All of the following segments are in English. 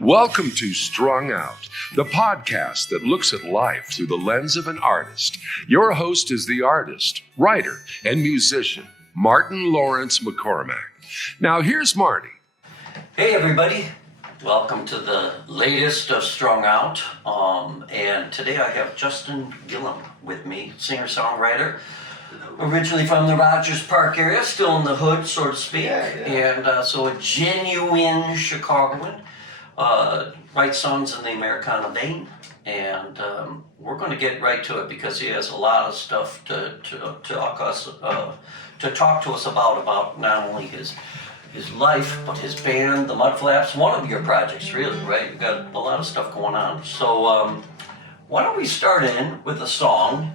Welcome to Strung Out, the podcast that looks at life through the lens of an artist. Your host is the artist, writer, and musician, Martin Lawrence McCormack. Now here's Marty. Hey everybody, welcome to the latest of Strung Out. And today I have Justin GILLAM with me, singer-songwriter. Originally from the Rogers Park area, still in the hood, so to speak. And so a genuine Chicagoan. Writes songs in the Americana vein, and we're going to get right to it because he has a lot of stuff to talk to us about not only his life but his band, the Mudflaps, one of your projects, really, right? You've got a lot of stuff going on. So why don't we start in with a song?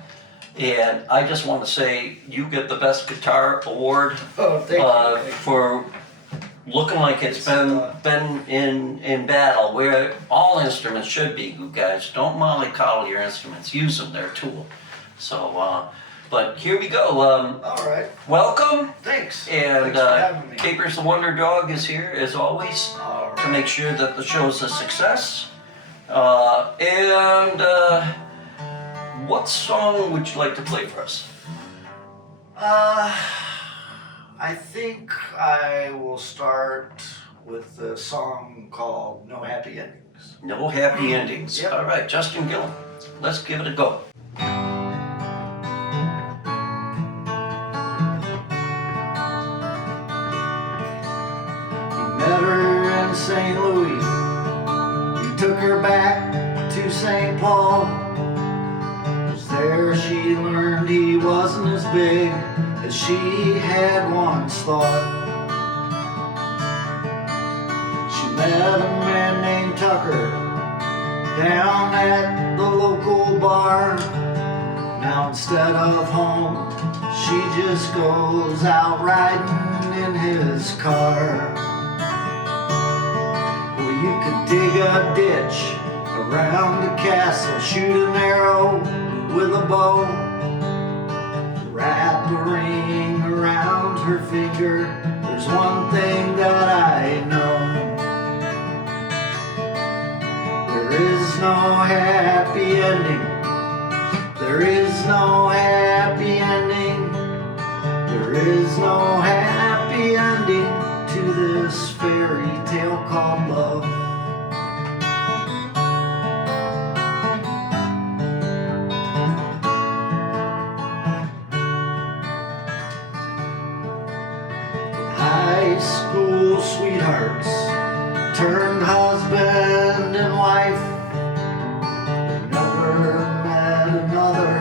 And I just want to say you get the Best Guitar Award for looking like it's been in battle, where all instruments should be, you guys. Don't mollycoddle your instruments. Use them, they're a tool. So, but here we go. All right. Welcome. Thanks. And Thanks for having me. Capers the Wonder Dog is here, as always, All to right. make sure that the show's a success. What song would you like to play for us? I think I will start with a song called No Happy Endings. No Happy Endings. Yep. All right, Justin GILLAM. Let's give it a go. You met her in St. Louis. You took her back to St. Paul. 'Cause there she learned he wasn't as big as she had once thought. She met a man named Tucker down at the local bar. Now instead of home, she just goes out riding in his car. Well, you could dig a ditch around the castle, shoot an arrow with a bow, wrap a ring around her finger. There's one thing that I know: there is no happy ending. There is no happy ending. There is no happy ending to this fairy tale called love. High school sweethearts turned husband and wife. They never met another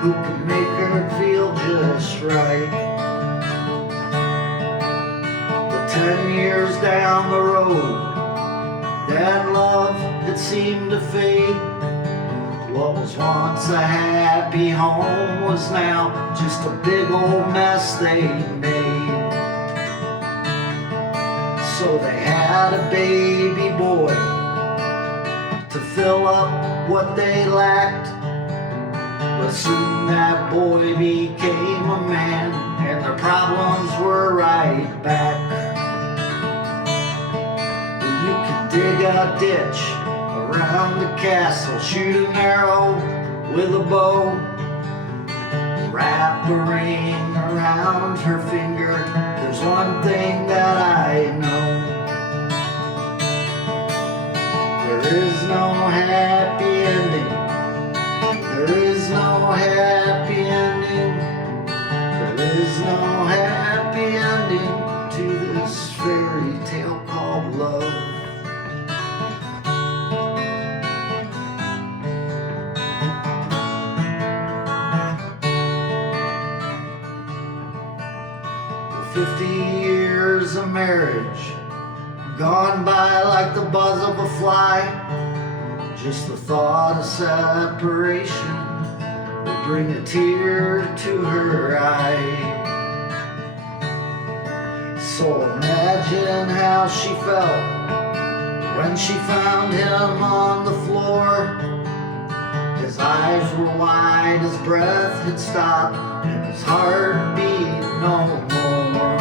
who could make her feel just right. But 10 years down the road, that love had seemed to fade. What was once a happy home was now just a big old mess they made. So they had a baby boy to fill up what they lacked. But soon that boy became a man, and their problems were right back. Well, you could dig a ditch around the castle, shoot an arrow with a bow, wrap a ring around her finger. There's one thing that I know: there is no happy ending. There is no happy ending. There is no happy ending to this fairy tale called love. Well, 50 years of marriage gone by like the buzz of a fly. Just the thought of separation will bring a tear to her eye. So imagine how she felt when she found him on the floor. His eyes were wide, his breath had stopped, and his heart beat no more.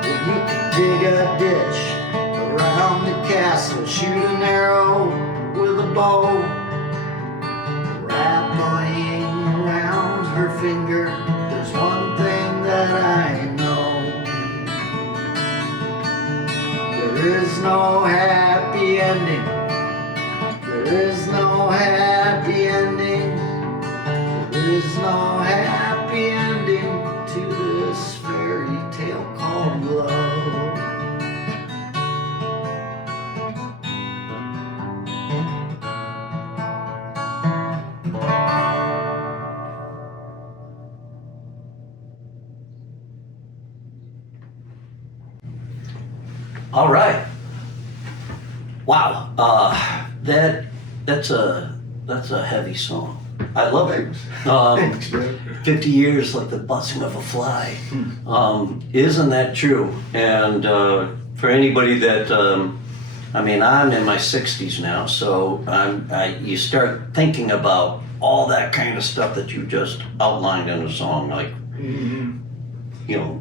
Well, you could dig a ditch castle, shoot an arrow with a bow, rattling around her finger. There's one thing that I know: there is no happy ending. There is no happy ending. There is no happy ending to this fairy tale called love. All right. Wow. That's a heavy song. I love it. Thanks, man. 50 years like the buzzing of a fly. Isn't that true? And for anybody that, I mean, I'm in my 60s now, so you start thinking about all that kind of stuff that you just outlined in a song, like, you know,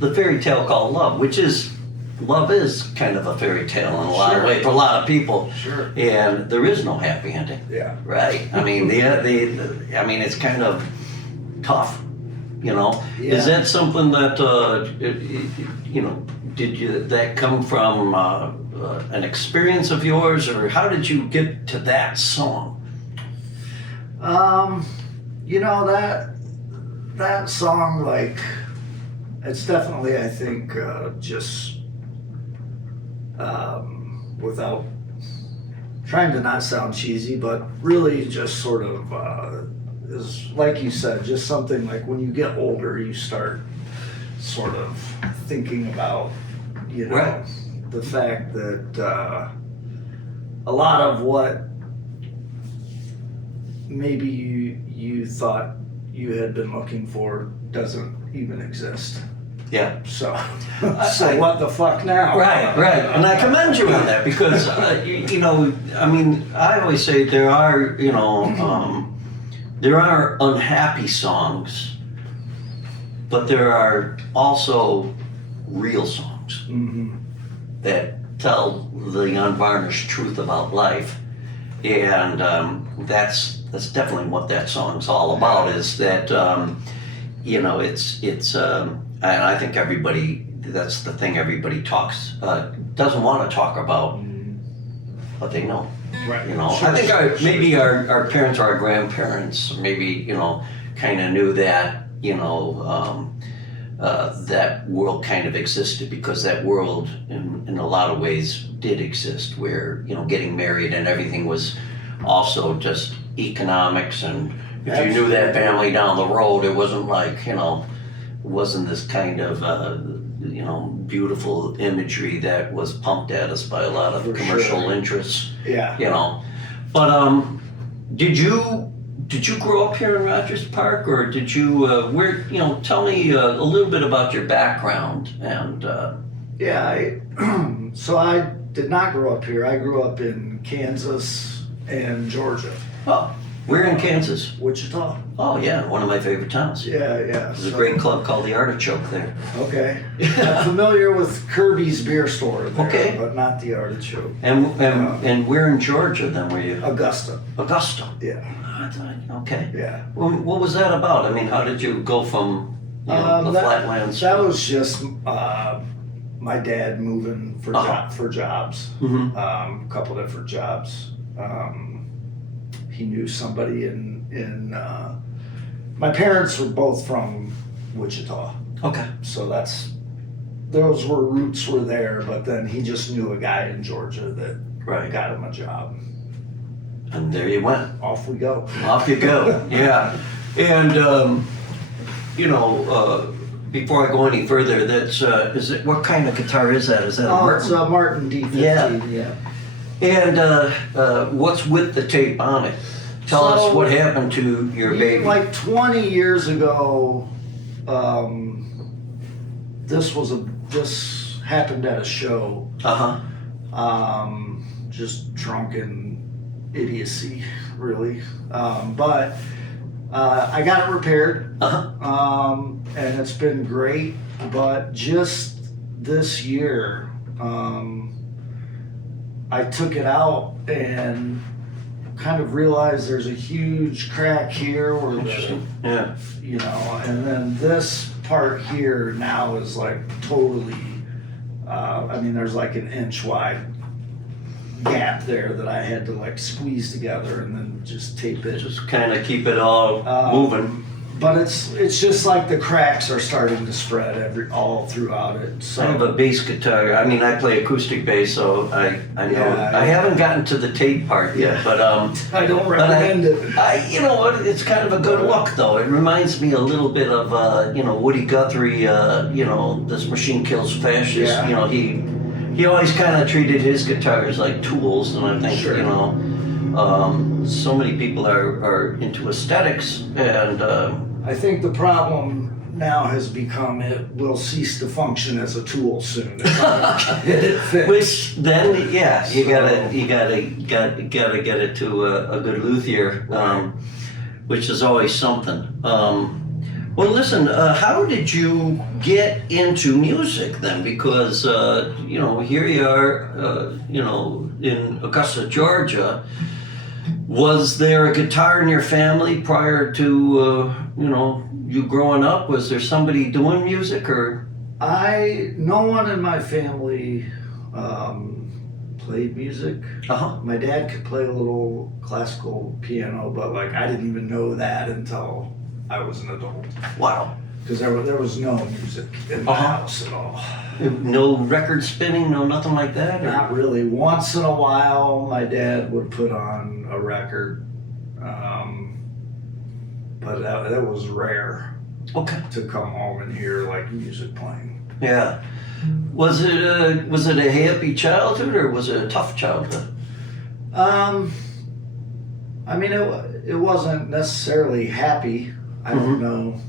the fairy tale called love, which is, love is kind of a fairy tale in a lot of ways for a lot of people. Sure. And there is no happy ending. Yeah. Right. I mean, I mean, it's kind of tough, you know. Yeah. Is that something that you know? Did that come from an experience of yours, or how did you get to that song? You know, that song, like, it's definitely, I think, just without trying to not sound cheesy, but really just sort of is, like you said, just something like when you get older, you start sort of thinking about, you know, Right. the fact that a lot of what maybe you thought you had been looking for doesn't even exist. Yeah. So what the fuck now? Right, right. And I commend you on that because, you know, I mean, I always say there are, you know, there are unhappy songs, but there are also real songs that tell the unvarnished truth about life. And that's definitely what that song's all about, is that, you know, it's and I think everybody, that's the thing everybody doesn't want to talk about, but they know. Right. You know, Sure, I think sure, maybe our parents or our grandparents maybe, you know, kind of knew that, you know, that world kind of existed, because that world in a lot of ways did exist, where, you know, getting married and everything was also just economics, and if you knew that family down the road, it wasn't like, you know, wasn't this kind of you know, beautiful imagery that was pumped at us by a lot of commercial interests. Yeah. You know, but did you grow up here in Rogers Park, or did you where, you know, tell me a little bit about your background and Yeah, so I did not grow up here. I grew up in Kansas and Georgia. oh, we're in Kansas. Wichita. Oh yeah, one of my favorite towns. Yeah. There's a great club called the Artichoke there. Okay. I'm familiar with Kirby's beer store there, Okay. but not the Artichoke. And where in Georgia then were you? Augusta. Augusta. Yeah. Okay. Yeah. Well, what was that about? I mean, how did you go from, you know, the flatlands? That was just my dad moving for jobs. A couple different jobs. He knew somebody in my parents were both from Wichita. Okay. So those roots were there, but then he just knew a guy in Georgia that got him a job. And there you went. Off we go. Off you go. Yeah. And you know, before I go any further, that's what kind of guitar is that? Is that a Martin? It's a Martin D15. Yeah. And what's with the tape on it? Tell us what happened to your baby. Like 20 years ago, this happened at a show. Just drunken idiocy, really. But I got it repaired, and it's been great. But just this year, I took it out and kind of realized there's a huge crack here where Interesting. Yeah. you know, and then this part here now is like totally, I mean, there's like an inch wide gap there that I had to like squeeze together and then just tape it. Just kind of keep it all moving. But it's just like the cracks are starting to spread all throughout it. So I have a bass guitar. I mean, I play acoustic bass, so I know. Yeah, I haven't gotten to the tape part yet, Yeah. but I don't recommend it. you know what? It's kind of a good look, though. It reminds me a little bit of you know, Woody Guthrie. You know, This Machine Kills Fascists. Yeah. You know, he always kind of treated his guitars like tools, and I think Sure. you know, so many people are into aesthetics and. I think the problem now has become it will cease to function as a tool soon. If I don't get it fixed. Which then, yeah, you So- gotta get it to a good luthier, which is always something. Well, listen, how did you get into music then? Because you know, here you are, you know, in Augusta, Georgia. Was there a guitar in your family prior to you know, you growing up? Was there somebody doing music or? No one in my family played music. Uh-huh. My dad could play a little classical piano, but like I didn't even know that until I was an adult. Wow. Because there was no music in the house at all. No record spinning, no nothing like that? Or? Not really. Once in a while, my dad would put on a record, but that was rare Okay. to come home and hear like music playing. Yeah. Was it a happy childhood or was it a tough childhood? I mean, it wasn't necessarily happy. I don't know.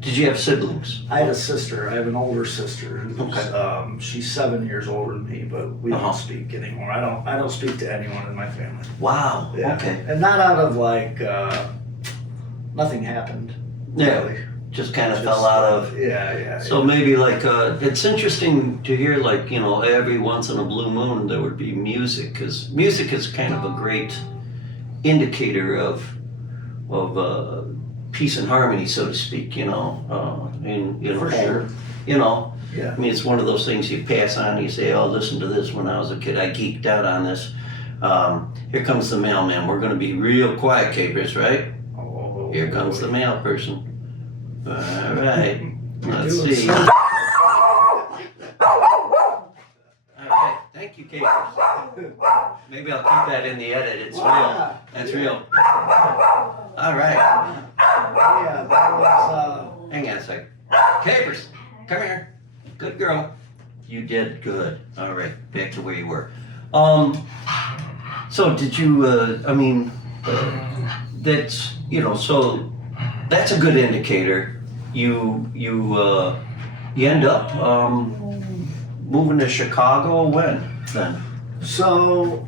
Did you have siblings? I had a sister. I have an older sister who's she's 7 years older than me, but we don't speak anymore. I don't speak to anyone in my family. Wow. Yeah. Okay. And not out of like nothing happened. Yeah. Really. Just kind of Just, fell out of. Yeah. So maybe like it's interesting to hear like, you know, every once in a blue moon there would be music, because music is kind of a great indicator of peace and harmony, so to speak. You know, in For sure. You know. Yeah. I mean, it's one of those things you pass on. You say, "Oh, listen to this." When I was a kid, I geeked out on this. Here comes the mailman. We're going to be real quiet, capers, right? Oh, Here comes the mail person. All right. Let's doing see. something. All right. Thank you, capers. Maybe I'll keep that in the edit. It's real. That's real. All right. Yeah, that was. Hang on a sec. Capers, come here. Good girl. You did good. All right, back to where you were. So did you? I mean, that's so that's a good indicator. You end up moving to Chicago when then? So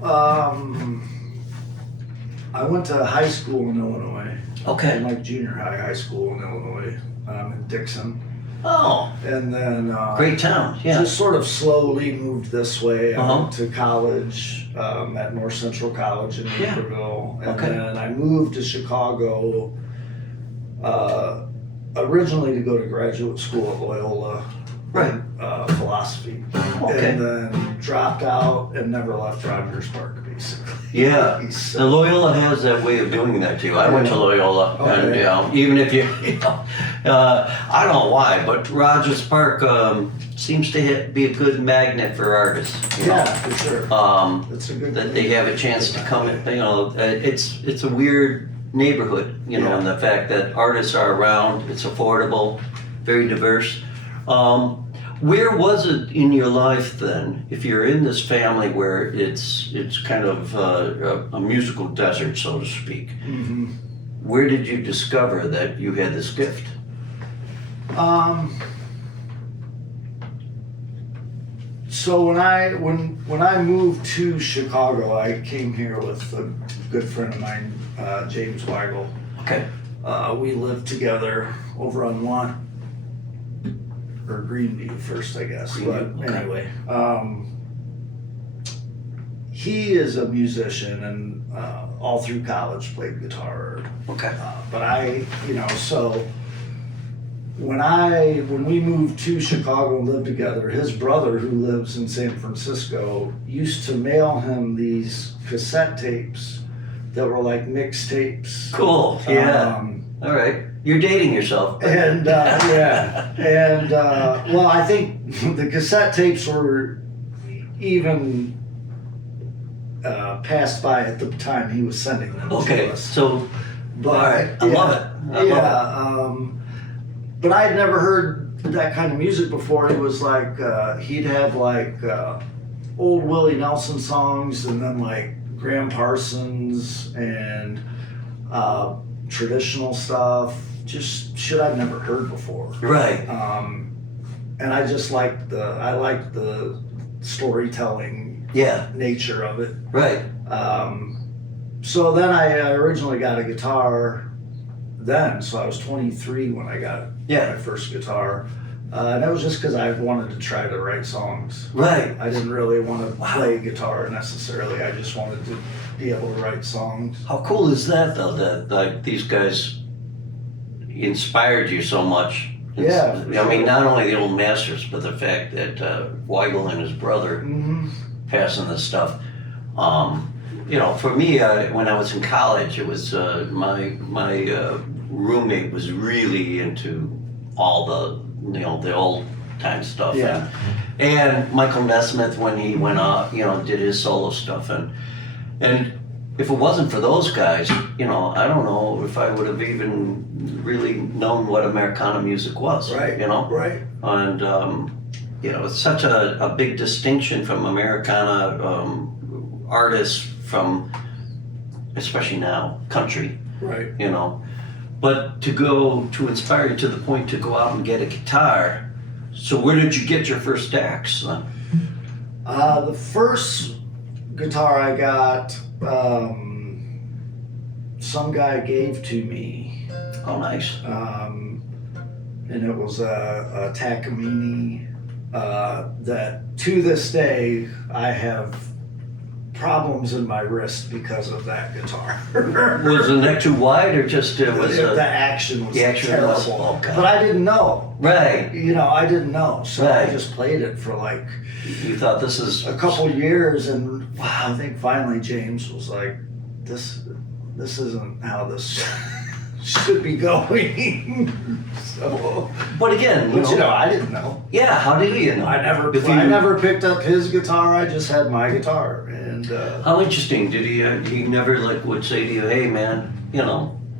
I went to high school in Illinois. Okay. Like junior high school in Illinois, in Dixon. Oh, And then great town. Yeah. just sort of slowly moved this way. I went to college at North Central College in Naperville. And then I moved to Chicago originally to go to graduate school at Loyola. Right. Philosophy. Okay. And then dropped out and never left Rogers Park, basically. Yeah, and Loyola has that way of doing that too. I went to Loyola, and you know, even if you know, I don't know why, but Rogers Park seems to be a good magnet for artists. You know? Yeah, for sure. It's a good that they have a chance to come in. You know, it's a weird neighborhood. You know, and the fact that artists are around, it's affordable, very diverse. Where was it in your life then, if you're in this family where it's kind of a musical desert, so to speak? Mm-hmm. Where did you discover that you had this gift? So when I moved to Chicago, I came here with a good friend of mine, James Weigel. Okay. We lived together over on Lawn or Greenview first, I guess. Greenview, But okay. anyway, he is a musician and all through college played guitar. Okay. But I, so when we moved to Chicago and lived together, his brother, who lives in San Francisco, used to mail him these cassette tapes that were like mixtapes. Cool. Yeah. All right. You're dating yourself. And well, I think the cassette tapes were even passed by at the time he was sending them to Okay. us. So, But all right. I love it. I love it. But I had never heard that kind of music before. It was like he'd have like old Willie Nelson songs, and then like Graham Parsons and traditional stuff, just shit I'd never heard before. Right. And I just liked the storytelling Yeah. nature of it. Right. So then I originally got a guitar then, so I was 23 when I got my first guitar. And that was just because I wanted to try to write songs. Right. I didn't really want to play guitar necessarily. I just wanted to be able to write songs. How cool is that, though, that like these guys inspired you so much? Yeah. I mean, not only the old masters, but the fact that Weigel and his brother passing this stuff. For me, when I was in college, it was my roommate was really into all the old time stuff. Yeah. And Michael Nesmith, when he went off, did his solo stuff, and if it wasn't for those guys, I don't know if I would have even really known what Americana music was. Right. Right. And it's such a big distinction from Americana artists from, especially now, country. Right. But to inspire you to the point to go out and get a guitar. So where did you get your first axe? The first guitar I got, some guy gave to me. Oh, nice. And it was a Takamine that to this day I have problems in my wrist because of that guitar. Was the neck too wide, or just it was the action was terrible? Oh, God. But I didn't know. Right. I didn't know, so Right. I just played it for like You thought this is a couple years, and Wow. I think finally James was like, "This isn't how this should be going." So, But again, but I didn't know. yeah. How do you know? I If you- never picked up his guitar. I just had my guitar, and How interesting. Did he never would say to you, "Hey, man,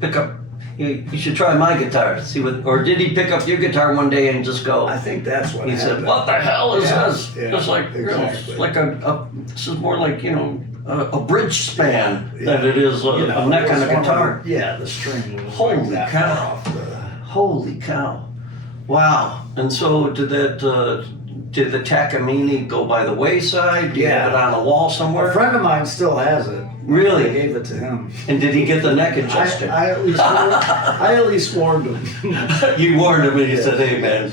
pick up. You should try my guitar. See what?" Or did he pick up your guitar one day and just go? I think that's what He happened. said, "What the hell is Yeah, this?" yeah, Just like exactly. it's like this is more like a bridge span than it is a neck on a guitar. The string was Holy like that cow. far off the. Holy cow! Wow. And so did the Takamine go by the wayside? Do you have it on a wall somewhere? A friend of mine still has it. Really? I gave it to him. And did he get the neck adjusted? I at least warned him. You warned him and you said, "Hey, man,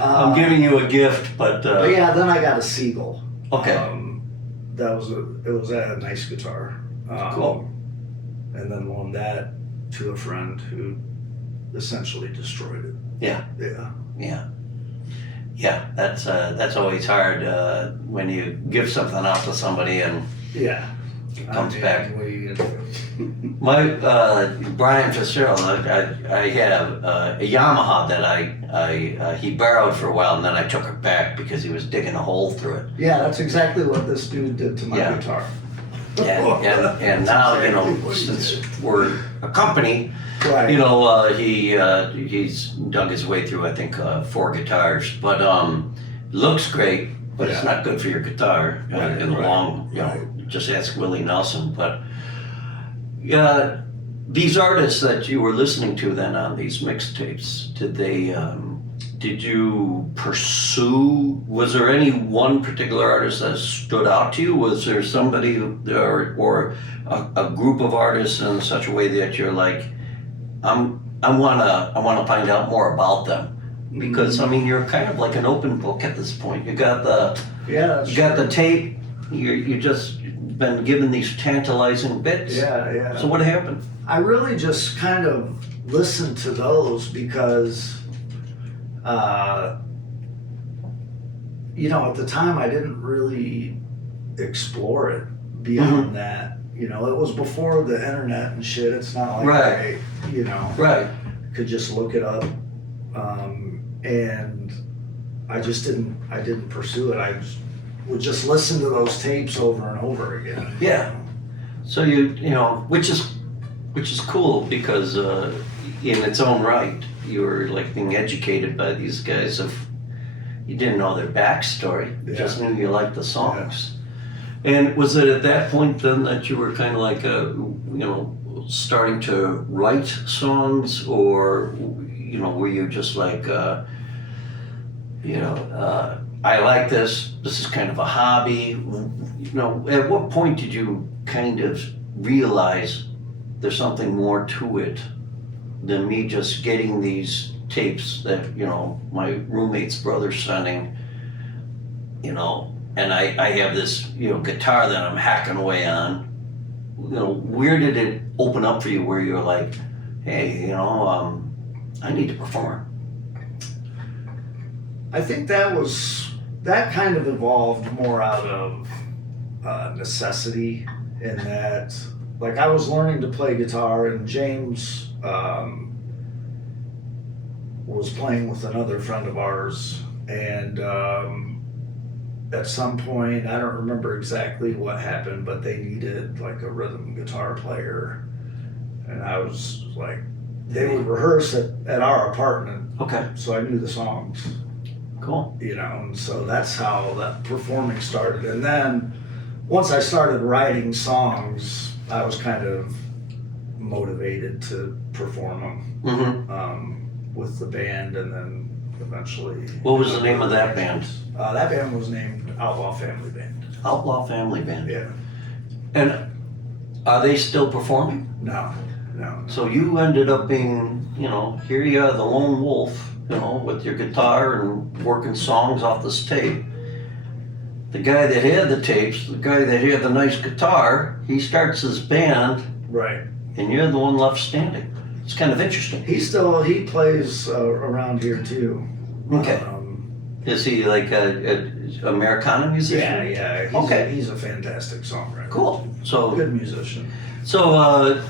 I'm giving you a gift, but." But yeah, then I got a Seagull. Okay. It was a nice guitar. Cool. And then loaned that to a friend who essentially destroyed it. Yeah. Yeah. Yeah. That's always hard when you give something out to somebody and Yeah. it comes back. We, My Brian Fitzgerald, I had a Yamaha that he borrowed for a while, and then I took it back because he was digging a hole through it. yeah, that's exactly what this dude did to my guitar. And now since we're a company, Right. he's dug his way through I think 4 guitars, but looks great, but it's not good for your guitar in the long. Just ask Willie Nelson, but. These artists that you were listening to then on these mixtapes, did you pursue, was there any one particular artist that stood out to you? Was there somebody or a group of artists in such a way that you're like, I wanna find out more about them? Because I mean, you're kind of like an open book at this point. You got the Yeah, that's you got the tape. You just been given these tantalizing bits. Yeah. So what happened? I really just kind of listened to those because, at the time I didn't really explore it beyond that. It was before the internet and shit. It's not like Right. I could just look it up. And I didn't pursue it. I would just listen to those tapes over and over again. Yeah. So which is cool because in its own right, you were like being educated by these guys. You didn't know their backstory, you just knew you liked the songs. Yeah. And was it at that point then that you were kind of like starting to write songs, or were you just like I like this is kind of a hobby? At what point did you kind of realize there's something more to it than me just getting these tapes that my roommate's brother's sending, and I have this guitar that I'm hacking away on. Where did it open up for you where you're like, hey, I need to perform? I think that kind of evolved more out of necessity, in that, like, I was learning to play guitar, and James was playing with another friend of ours, and at some point, I don't remember exactly what happened, but they needed like a rhythm guitar player, and I was like, they would rehearse at our apartment. Okay. So I knew the songs. Cool. And so that's how that performing started. And then once I started writing songs, I was kind of motivated to perform them with the band, and then eventually. What was the name of that band? That band was named Outlaw Family Band. Outlaw Family Band. Yeah. And are they still performing? No. So you ended up being, here you are, the lone wolf, with your guitar and working songs off this tape. The guy that had the tapes, the guy that had the nice guitar, he starts his band. Right. And you're the one left standing. It's kind of interesting. He plays around here too. Okay. Is he like a Americana musician? Yeah. He's a fantastic songwriter. Cool. So good musician. So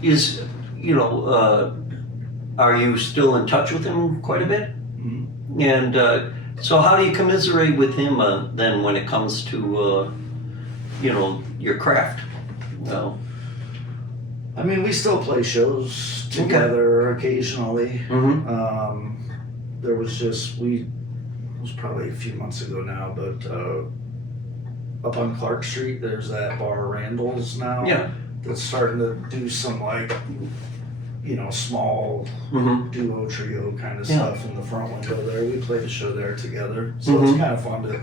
is are you still in touch with him quite a bit? Mm-hmm. And so how do you commiserate with him then when it comes to your craft? I mean, we still play shows together occasionally. Mm-hmm. There was it was probably a few months ago now, but up on Clark Street, there's that bar Randall's now. Yeah. That's starting to do some like, small duo, trio kind of stuff in the front window there. We played a show there together. So it's kind of fun to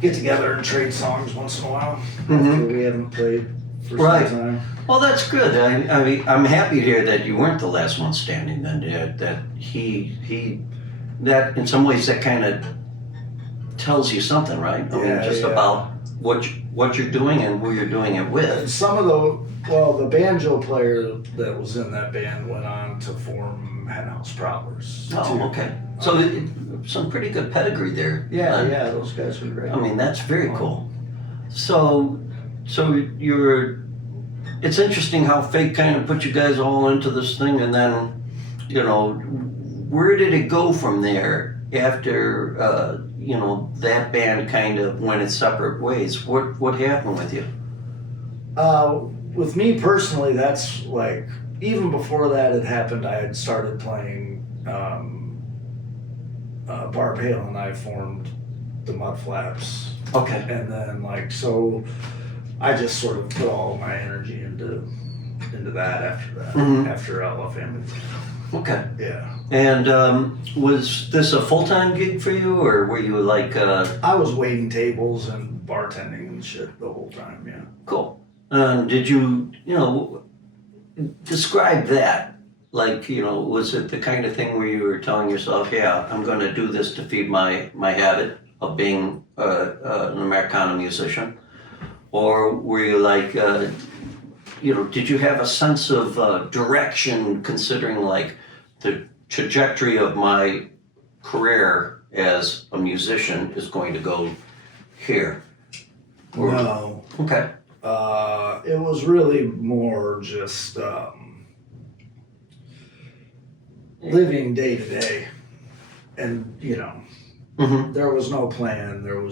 get together and trade songs once in a while after we haven't played for some time. Well, that's good. I mean, I'm happy to hear that you weren't the last one standing then. That that in some ways that kind of tells you something, right? I mean, just about what you're doing and who you're doing it with. And some of the banjo player that was in that band went on to form Henhouse Prowlers. Oh, okay. So some pretty good pedigree there. Yeah, those guys were great. I mean, that's very cool. So it's interesting how fate kind of put you guys all into this thing, and then, where did it go from there after, that band kind of went its separate ways? What happened with you? With me personally, that's like, even before that had happened, I had started playing, Barb Hale and I formed the Mud Flaps. Okay. And then so I just sort of put all my energy into that after that, after Outlaw Family. Okay. Yeah. And was this a full-time gig for you, or were you like... I was waiting tables and bartending and shit the whole time, yeah. Cool. Did you, describe that? Like, was it the kind of thing where you were telling yourself, yeah, I'm going to do this to feed my habit of being an Americana musician? or were you like, did you have a sense of direction considering like the trajectory of my career as a musician is going to go here? No. Okay. It was really more just living day to day. And, Mm-hmm. there was no plan. There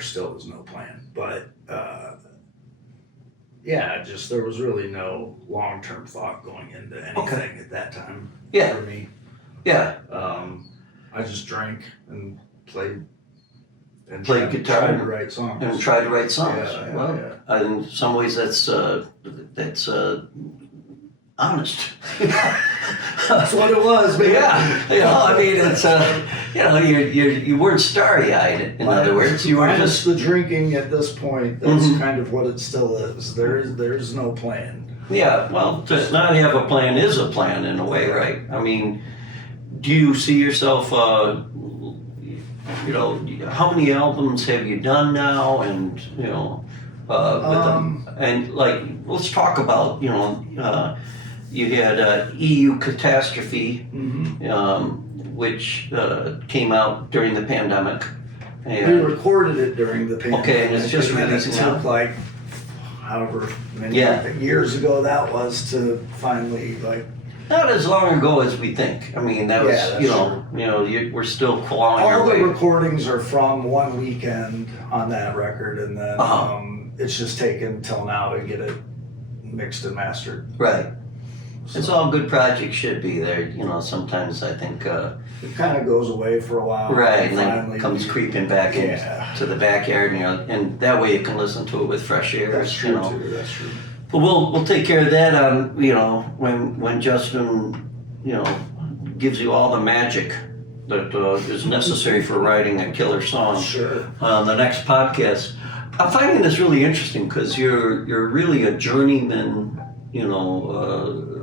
still is no plan. But, there was really no long-term thought going into anything at that time Yeah. for me. Yeah. I just drank and played. And Played guitar tried to write songs. And try to write songs. Yeah, Well, in some ways that's honest. That's what it was, man. Yeah, I mean, it's you weren't starry-eyed. In other words, you were minus just the drinking at this point. That's Mhm. kind of what it still is. There's no plan. yeah. Well, to not have a plan is a plan in a way, right? I mean, do you see yourself? How many albums have you done now? And with them, and like, let's talk about you had EU Catastrophe, which came out during the pandemic. We And, recorded it during the pandemic. Okay, and it's just then releasing it now? took like however many Yeah. years ago that was to finally like. not as long ago as we think. I mean, that was that's we're still clawing All our the way. recordings are from one weekend on that record, and then Uh-huh. it's just taken till now to get it mixed and mastered. Right. So It's all good projects should be there. Sometimes I think. it kind of goes away for a while. Right, and then finally comes creeping back Yeah. into the backyard, and that way you can listen to it with fresh air. That's true too. That's true. But we'll take care of that when Justin gives you all the magic that is necessary for writing a killer song Sure. on the next podcast. I'm finding this really interesting because you're really a journeyman,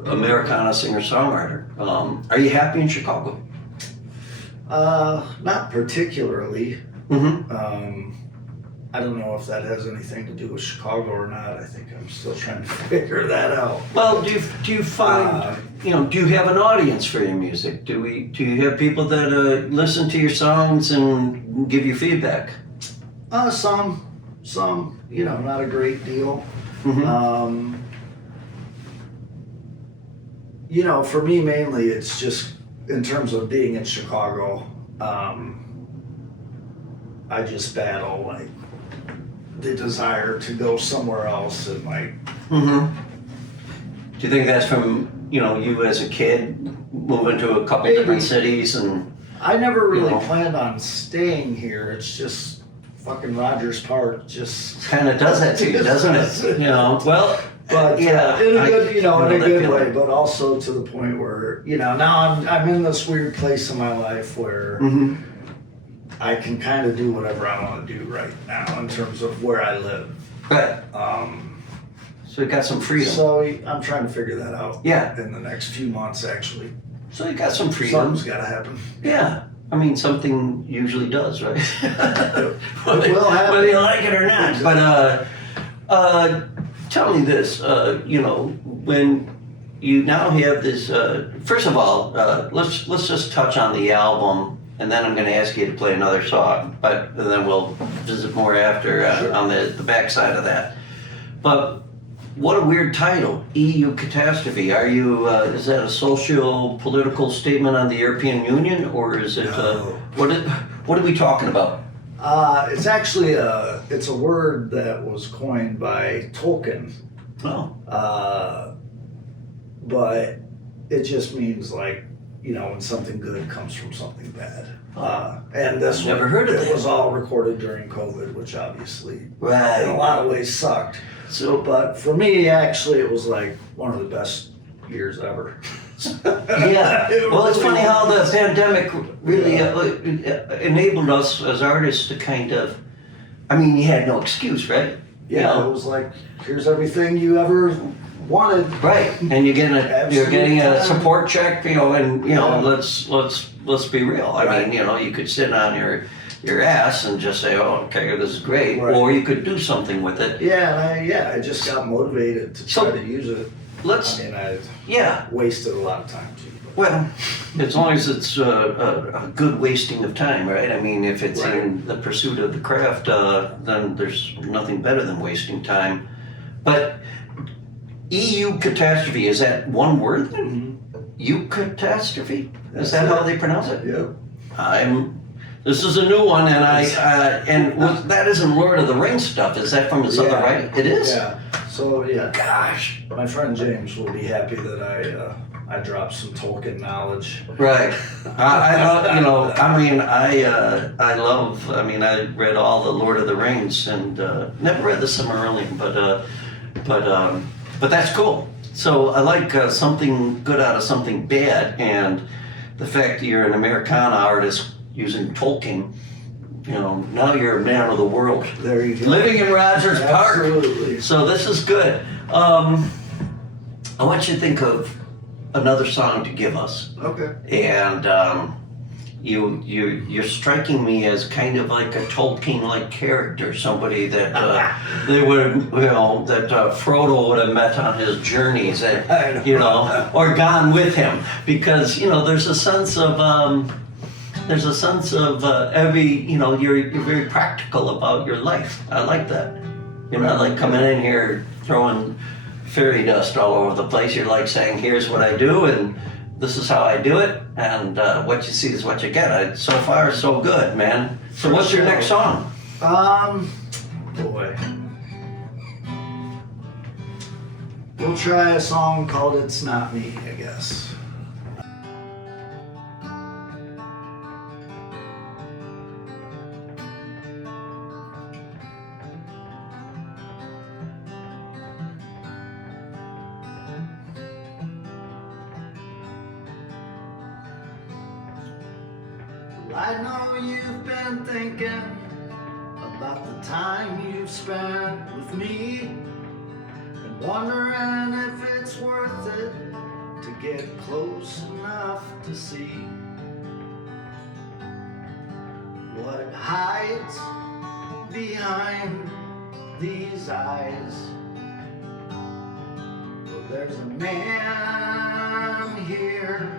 Americana singer-songwriter. Are you happy in Chicago? Not particularly. Mm-hmm. I don't know if that has anything to do with Chicago or not. I think I'm still trying to figure that out. Well, do you find do you have an audience for your music? Do you have people that listen to your songs and give you feedback? Some, not a great deal. Mm-hmm. For me mainly, it's just in terms of being in Chicago. I just battle like the desire to go somewhere else and like. Mm-hmm. Do you think that's from you as a kid moving to a couple Maybe. different cities and? I never really You know. planned on staying here. It's just fucking Rogers Park just. Kind of does that to you, doesn't it? Well, But yeah, in a good, in a that good feeling. way, but also to the point where now I'm in this weird place in my life where Mm-hmm. I can kind of do whatever I want to do right now in terms of where I live. Right. So you got some freedom. So I'm trying to figure that out. Yeah. In the next few months, actually, So you got some freedom. something's got to happen. Yeah. I mean, something usually does, right? whether, It will happen. whether you like it or not. But tell me this, when you now have this, first of all, let's just touch on the album, and then I'm going to ask you to play another song, but then we'll visit more after Sure. on the backside of that. But what a weird title, EU Catastrophe. Are you, is that a social, political statement on the European Union, or is it, No. what are we talking about? It's actually it's a word that was coined by Tolkien, Oh, but it just means like when something good comes from something bad. And this Never one, heard of it that. was all recorded during COVID, which obviously in a right. lot of ways sucked. So, But for me, actually, it was like one of the best years ever. yeah. It Well, it's really funny how the was. pandemic really enabled us as artists to kind of, I mean, you had no excuse, right? Yeah, it was like, here's everything you ever wanted. Right, and you're getting a Absolute support time. check, and Yeah. let's let's be real. I Right. mean, you know, you could sit on your ass and just say, oh, okay, this is great, Right. or you could do something with it. Yeah, and I just got motivated to try So, to use it. Let's, I mean, I yeah. wasted a lot of time too. But. Well, as long as it's a good wasting of time, right? I mean, if it's Right. in the pursuit of the craft, then there's nothing better than wasting time. But EU catastrophe, is that one word? Mhm. Eucatastrophe? Is That's that how it. they pronounce it? Yep. This is a new one, and that isn't Lord of the Rings stuff. Is that from his other Yeah. writing? It is. Yeah. So yeah, Gosh. my friend James will be happy that I dropped some Tolkien knowledge. Right. I love, you know, I mean, I love, I mean, I read all the Lord of the Rings and never read the Silmarillion, but that's cool. So I like something good out of something bad, and the fact that you're an Americana artist using Tolkien, you know, now you're a man of the world. There you go. Living in Rogers Park. Absolutely. So this is good. I want you to think of another song to give us. Okay. And you're striking me as kind of like a Tolkien-like character, somebody that they would, you know, that Frodo would have met on his journeys, and you know, or gone with him, because you know, there's a sense of every, you know, you're very practical about your life. I like that. You're not like coming in here throwing fairy dust all over the place. You're like saying, here's what I do, and this is how I do it, and what you see is what you get. So far, so good, man. So what's your next song? Boy. We'll try a song called It's Not Me, I guess. I know you've been thinking about the time you've spent with me, and wondering if it's worth it to get close enough to see what hides behind these eyes. Well, there's a man here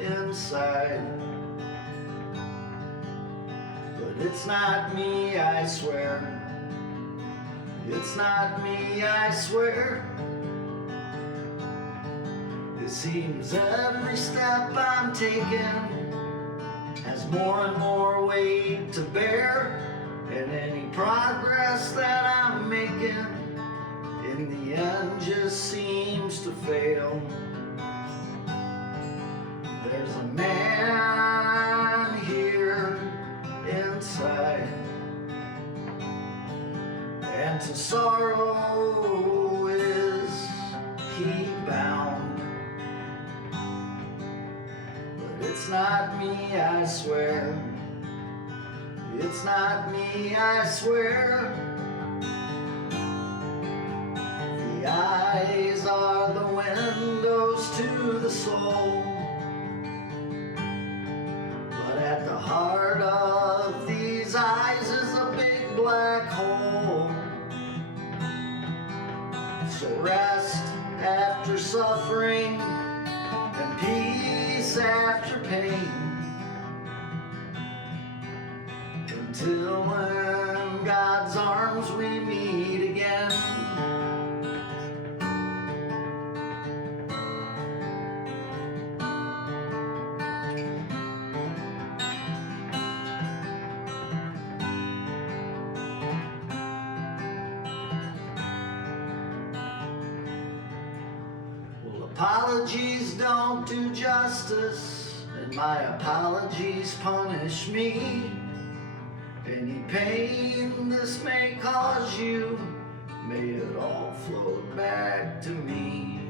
inside. But it's not me, I swear. It's not me, I swear. It seems every step I'm taking has more and more weight to bear, and any progress that I'm making in the end just seems to fail. There's a man here inside, and to sorrow is he bound. But it's not me, I swear. It's not me, I swear. The eyes are the windows to the soul, but at the heart of these eyes is a big black hole. So rest after suffering and peace after pain, until in God's arms we meet again. Apologies don't do justice, and my apologies punish me. Any pain this may cause you, may it all float back to me.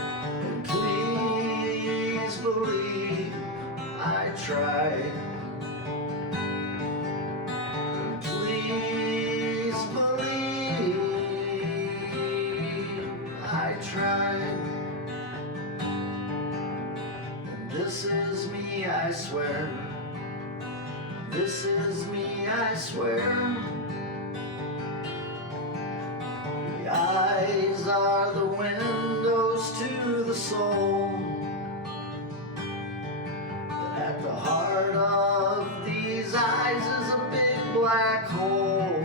And please believe I tried. And please believe I tried. And I swear. This is me, I swear. The eyes are the windows to the soul. But at the heart of these eyes is a big black hole.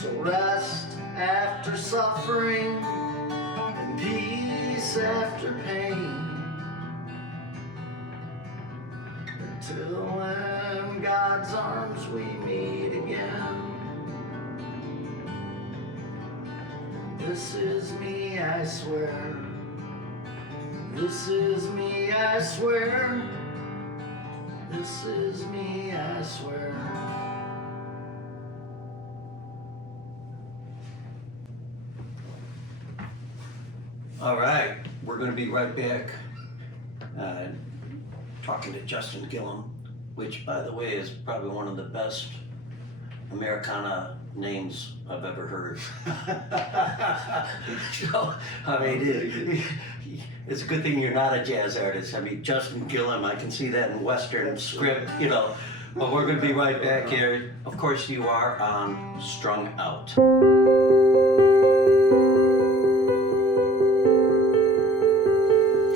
So rest after suffering and peace after pain, until in God's arms we meet again. This is me, I swear. This is me, I swear. This is me, I swear. All right, we're going to be right back talking to Justin Gillam, which, by the way, is probably one of the best Americana names I've ever heard. So, I mean, it's a good thing you're not a jazz artist. I mean, Justin Gillam, I can see that in Western script, you know. But we're going to be right back here. Of course, you are on Strung Out.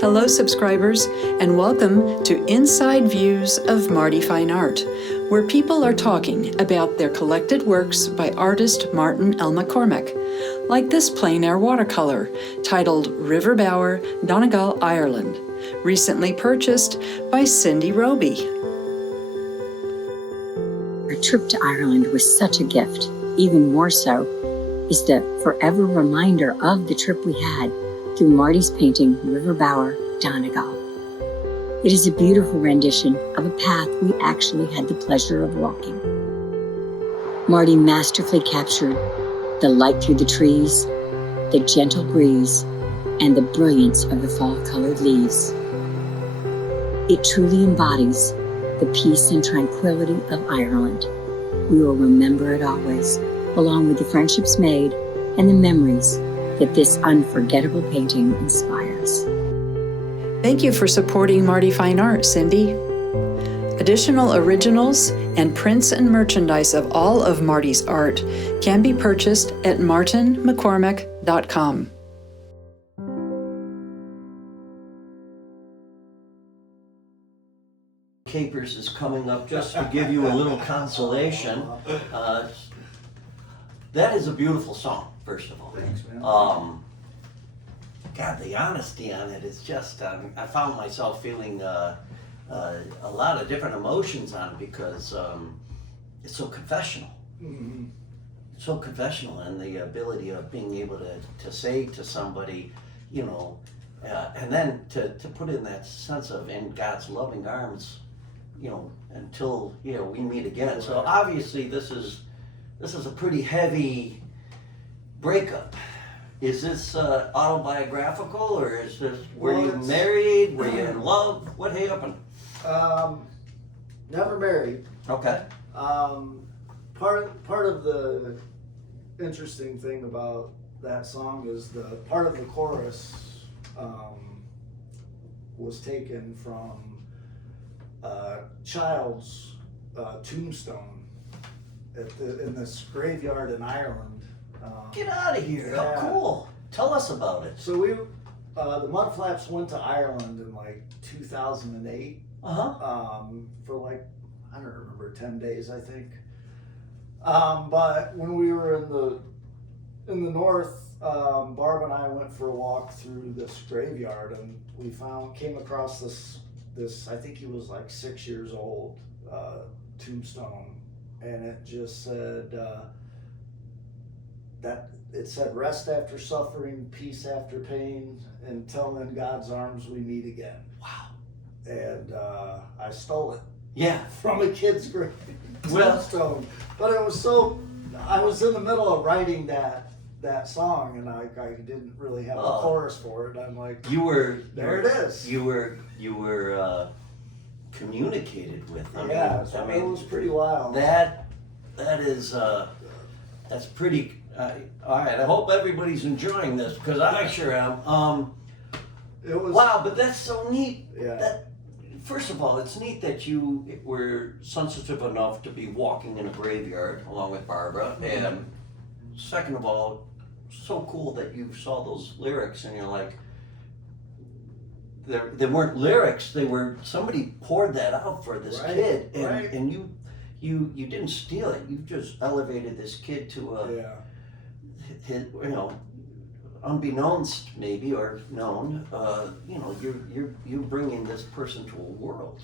Hello, subscribers, and welcome to Inside Views of Marty Fine Art, where people are talking about their collected works by artist Martin L. McCormack, like this plein air watercolor titled River Bower, Donegal, Ireland, recently purchased by Cindy Roby. Our trip to Ireland was such a gift. Even more so is the forever reminder of the trip we had through Marty's painting, River Bower, Donegal. It is a beautiful rendition of a path we actually had the pleasure of walking. Marty masterfully captured the light through the trees, the gentle breeze, and the brilliance of the fall-colored leaves. It truly embodies the peace and tranquility of Ireland. We will remember it always, along with the friendships made and the memories that this unforgettable painting inspires. Thank you for supporting Marty Fine Art, Cindy. Additional originals and prints and merchandise of all of Marty's art can be purchased at martinmccormack.com. Capers is coming up just to give you a little consolation. That is a beautiful song, first of all. Thanks, man. God, the honesty on it is just, I found myself feeling a lot of different emotions on it because it's so confessional. Mm-hmm. It's so confessional, and the ability of being able to say to somebody, you know, and then to put in that sense of in God's loving arms, you know, until, you know, we meet again. So obviously this is a pretty heavy breakup. Is this autobiographical, or is this, were you married? Were you in love? What happened? Never married. Okay. Part of the interesting thing about that song is the part of the chorus was taken from a child's tombstone in this graveyard in Ireland. Get out of here. Yeah. How cool. Tell us about it. So the Mudflaps went to Ireland in like 2008 for like, I don't remember, 10 days, I think. But when we were in the north, Barb and I went for a walk through this graveyard, and we came across this I think he was like 6 years old, tombstone, and it just said that it said, "Rest after suffering, peace after pain, until in God's arms we meet again." Wow. And I stole it. Yeah. From a kid's tombstone. But it was so, I was in the middle of writing that song, and I didn't really have a chorus for it. I'm like, there it is. You were communicated with. It was pretty wild. That is that's pretty. All right. I hope everybody's enjoying this because I sure am. It was Wow, but that's so neat. Yeah. First of all, it's neat that you were sensitive enough to be walking in a graveyard along with Barbara, and second of all, so cool that you saw those lyrics and you're like, they weren't lyrics, they were, somebody poured that out for this Right, kid, and right. and you didn't steal it. You just elevated this kid to a, Yeah. his, unbeknownst maybe or known, you're bringing this person to a world.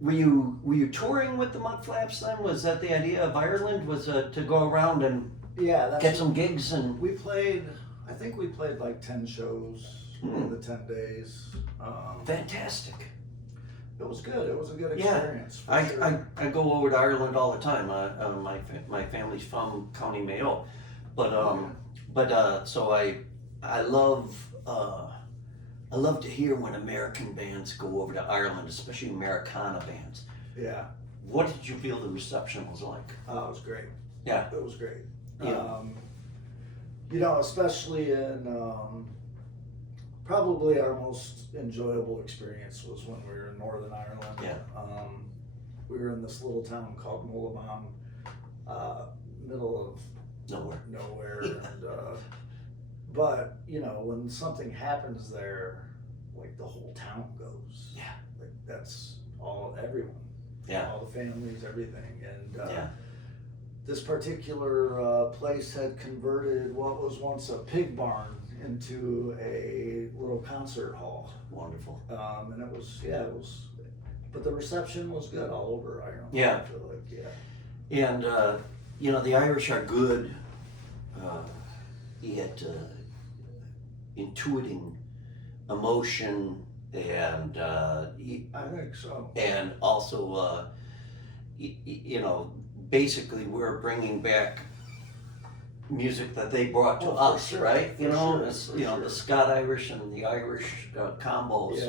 Were you touring with the Mudflaps then? Was that the idea of Ireland? Was to go around and Yeah, that's get some gigs and? we played. I think we played like 10 shows in the 10 days. Fantastic. It was good. It was a good Yeah. experience. For sure. I go over to Ireland all the time. My family's from County Mayo, but so I love to hear when American bands go over to Ireland, especially Americana bands. Yeah. What did you feel the reception was like? Oh, it was great. Yeah. It was great. Yeah. Especially in probably our most enjoyable experience was when we were in Northern Ireland. Yeah. We were in this little town called Mullaghmam, middle of nowhere. And, but when something happens there, like the whole town goes. Yeah. Like that's everyone. Yeah. All the families, everything, and. Yeah. This particular place had converted what was once a pig barn into a little concert hall. Wonderful. And it was, but the reception was good all over Ireland. Yeah. I feel like, yeah. And the Irish are good at intuiting emotion and I think so. and also basically we're bringing back music that they brought to Oh, for us, sure, right? for sure, for The sure. Scott Irish and the Irish combos.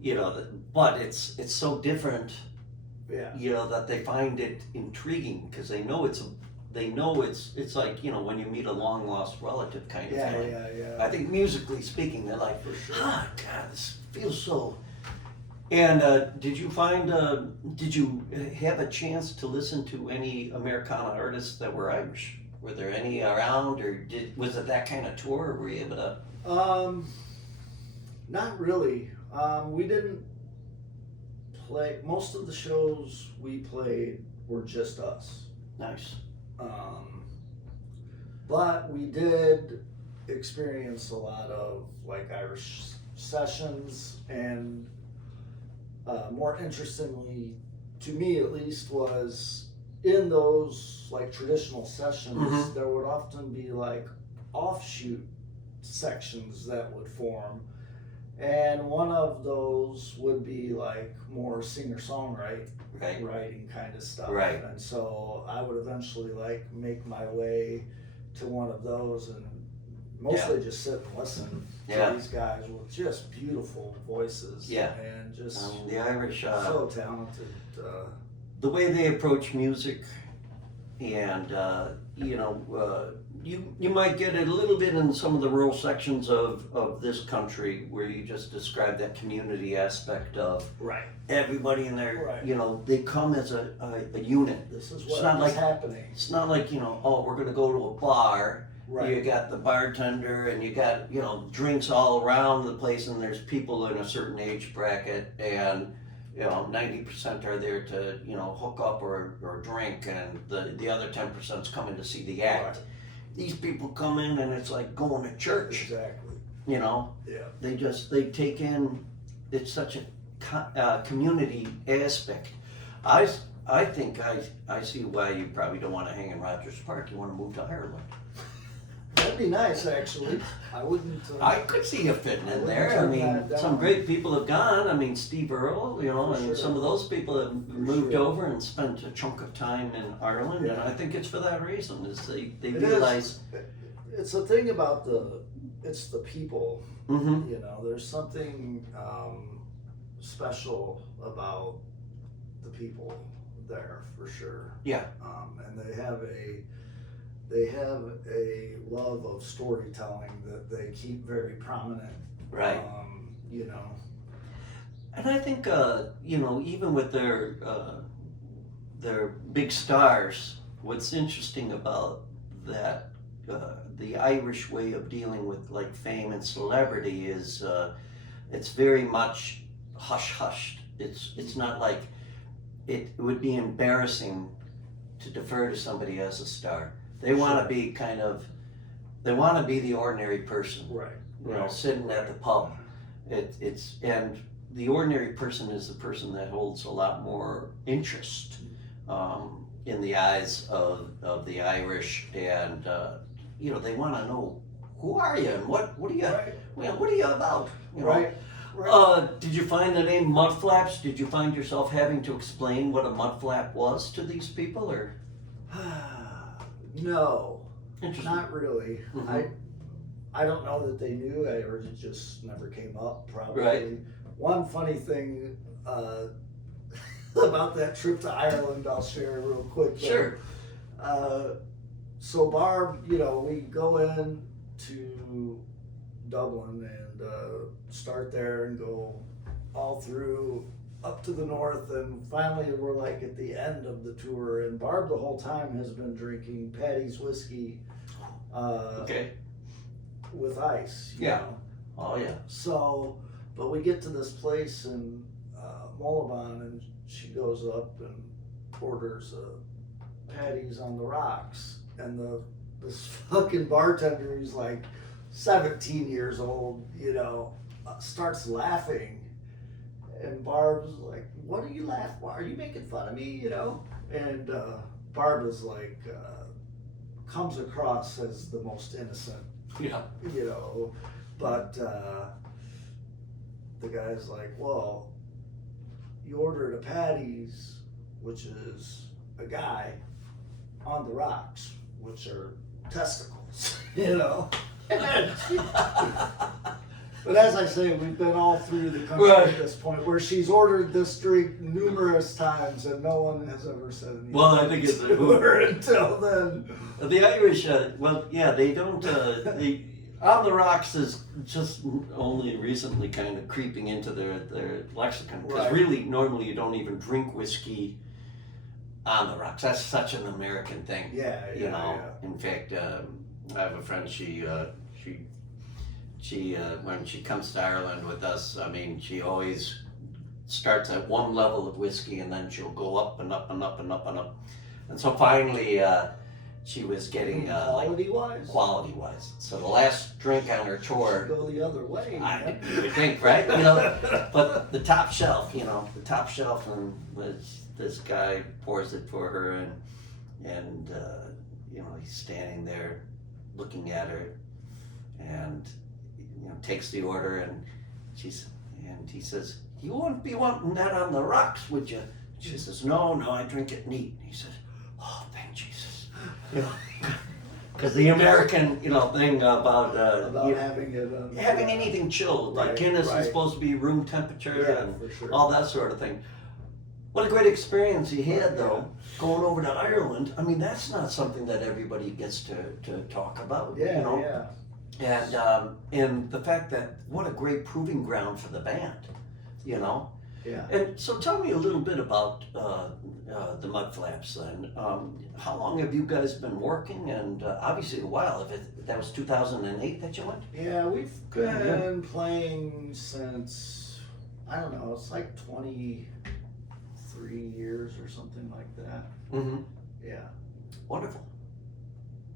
Yeah. But it's so different. Yeah. That they find it intriguing because they know it's like when you meet a long lost relative kind of Yeah, feeling. yeah. I think musically speaking, they're like, For sure. God, this feels so. And did you have a chance to listen to any Americana artists that were Irish? Were there any around, or was it that kind of tour? Or were you able to? Not really. We didn't play. Most of the shows we played were just us. Nice. But we did experience a lot of like Irish sessions, and more interestingly, to me at least, was in those like traditional sessions, there would often be like offshoot sections that would form. And one of those would be like more singer-songwriting kind of stuff. Right. And so I would eventually like make my way to one of those and mostly just sit and listen to these guys with just beautiful voices. Yeah. And just the Irish, so talented. the way they approach music, and you might get it a little bit in some of the rural sections of this country where you just described that community aspect of Right. everybody in there. Right. They come as a unit. This is It's what not is like happening. It's not like we're gonna go to a bar. Right. You got the bartender and you got drinks all around the place, and there's people in a certain age bracket, and 90% are there to hook up or drink, and the other 10%'s coming to see the act. Right. These people come in and it's like going to church. Exactly. Yeah. They take in, it's such a community aspect. I think I see why you probably don't want to hang in Rogers Park. You want to move to Ireland. That'd be nice, actually. I wouldn't. I could see you fitting in there. I mean, some great people have gone. I mean, Steve Earle, and sure. some of those people have moved sure. over and spent a chunk of time in Ireland, and Yeah. I think it's for that reason, is they It realize. It's the thing about it's the people. Mm-hmm. There's something special about the people there for sure. Yeah. And they have they have a love of storytelling that they keep very prominent. Right. You know. And I think, even with their big stars, what's interesting about that, the Irish way of dealing with like fame and celebrity is it's very much hush hushed. It's not like it would be embarrassing to defer to somebody as a star. They want to be they want to be the ordinary person, Right. sitting at the pub. And the ordinary person is the person that holds a lot more interest in the eyes of the Irish, and they want to know, who are you and what are you, Right. what are you about? Right. Right. Did you find the name Mudflaps? Did you find yourself having to explain what a mudflap was to these people, or? No, Interesting. not really. Mhm. I don't know that they knew, or it just never came up, probably. Right. One funny thing about that trip to Ireland, I'll share real quick. though. Sure. So Barb, we go in to Dublin and start there and go all through up to the north, and finally we're like at the end of the tour, and Barb the whole time has been drinking Paddy's whiskey Okay. with ice. you Yeah. know. Oh yeah. So, but we get to this place in Mullabon, and she goes up and orders Paddy's on the rocks, and this fucking bartender, who's like 17 years old, starts laughing, and Barb's like, "What are you laughing? Why are you making fun of me?" And Barb is like, comes across as the most innocent, Yeah. but the guy's like, "Well, you ordered a Paddy's, which is a guy on the rocks, which are testicles," But as I say, we've been all through the country Right. at this point, where she's ordered this drink numerous times, and no one has ever said anything Well, I think it's to her until then. the Irish. They don't. On the rocks is just only recently kind of creeping into their lexicon, because Right. really normally you don't even drink whiskey on the rocks. That's such an American thing. Yeah, yeah. In fact, I have a friend. She when she comes to Ireland with us, I mean, she always starts at one level of whiskey, and then she'll go up and up and up and up and up. And so finally, she was getting quality wise. So the last drink on her tour, Go the other way. you would think, right? But the top shelf, and this guy pours it for her, and he's standing there looking at her, and takes the order, and he says, "You won't be wanting that on the rocks, would you?" She says, "No, I drink it neat." He says, "Oh, thank Jesus." Because the American, thing about having it having anything chilled, like Right, Guinness right. is supposed to be room temperature, Yeah, and for sure. all that sort of thing. What a great experience he had, though, going over to Ireland. I mean, that's not something that everybody gets to talk about. Yeah. And the fact that what a great proving ground for the band, Yeah. And so tell me a little bit about the Mudflaps then. How long have you guys been working? And obviously a while. That was 2008 that you went? Yeah, we've been playing since, I don't know, it's like 23 years or something like that. Mm-hmm. Yeah. Wonderful.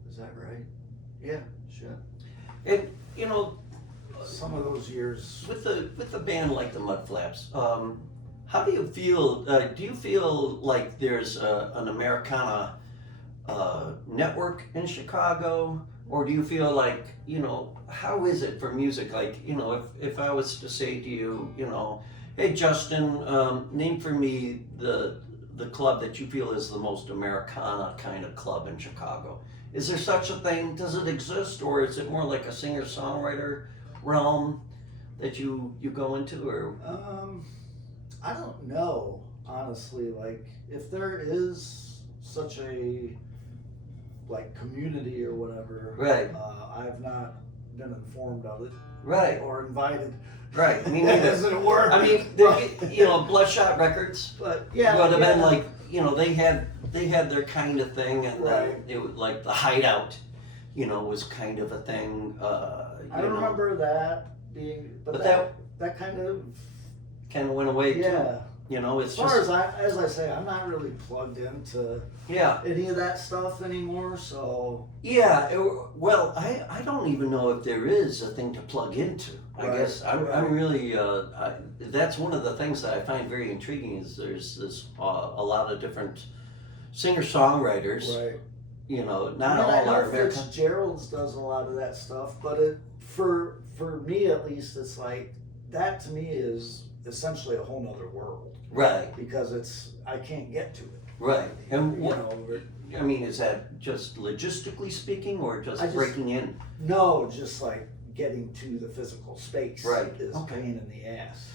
Is that right? Yeah, shit. And Some of those years. with the band like the Mudflaps, how do you feel? Do you feel like there's an Americana network in Chicago, or do you feel like how is it for music? Like if I was to say to you, hey Justin, name for me the club that you feel is the most Americana kind of club in Chicago. Is there such a thing? Does it exist, or is it more like a singer-songwriter realm that you go into, or? I don't know, honestly. Like, if there is such a like community or whatever. Right. I've not been informed of it Right. or invited. Right. Me neither. As it were. I mean, you know, Bloodshot Records But yeah, would have been yeah. like, you know, they had their kind of thing, and then Right. it was like the Hideout, you know, was kind of a thing. I remember that being, but But that kind of kind of went away yeah. too. You know, it's As far just as I say, I'm not really plugged into yeah. any of that stuff anymore. So Yeah, well, I don't even know if there is a thing to plug into. I Right, guess I'm right. really that's one of the things that I find very intriguing is there's this a lot of different singer songwriters. right. You know, not I all know are American. Fitzgerald's does a lot of that stuff, but it for me at least, it's like that to me is essentially a whole nother world Right, because I can't get to it. right. And You what, know, I mean, is that just logistically speaking, or I just just- breaking in? no, just like getting to the physical space Right, is okay. a pain in the ass.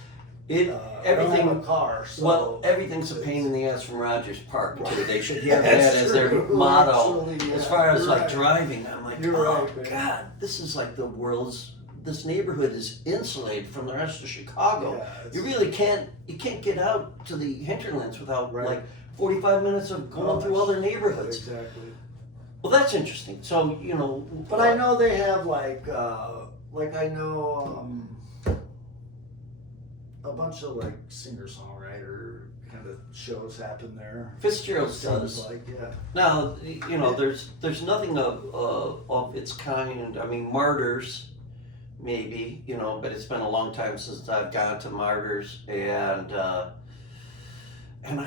It I don't have everything. a car, so Well, everything's a pain in the ass from Rogers Park too. They should have That's that as their true, motto. actually, As yeah, far as you're like right. driving, I'm like, You're oh right, man. God, this is like the world's. This neighborhood is insulated from the rest of Chicago. Yeah, it's- You really can't. You can't get out to the hinterlands without Right. like 45 minutes of going through other neighborhoods. Exactly. Well, that's interesting. So you know. But I know they have like I know a bunch of like singer-songwriter kind of shows happen there. Fitzgerald's Seems does. like, yeah. Now, you know, there's nothing of its kind. I mean, Martyrs, maybe, you know, but it's been a long time since I've gone to Martyrs, and I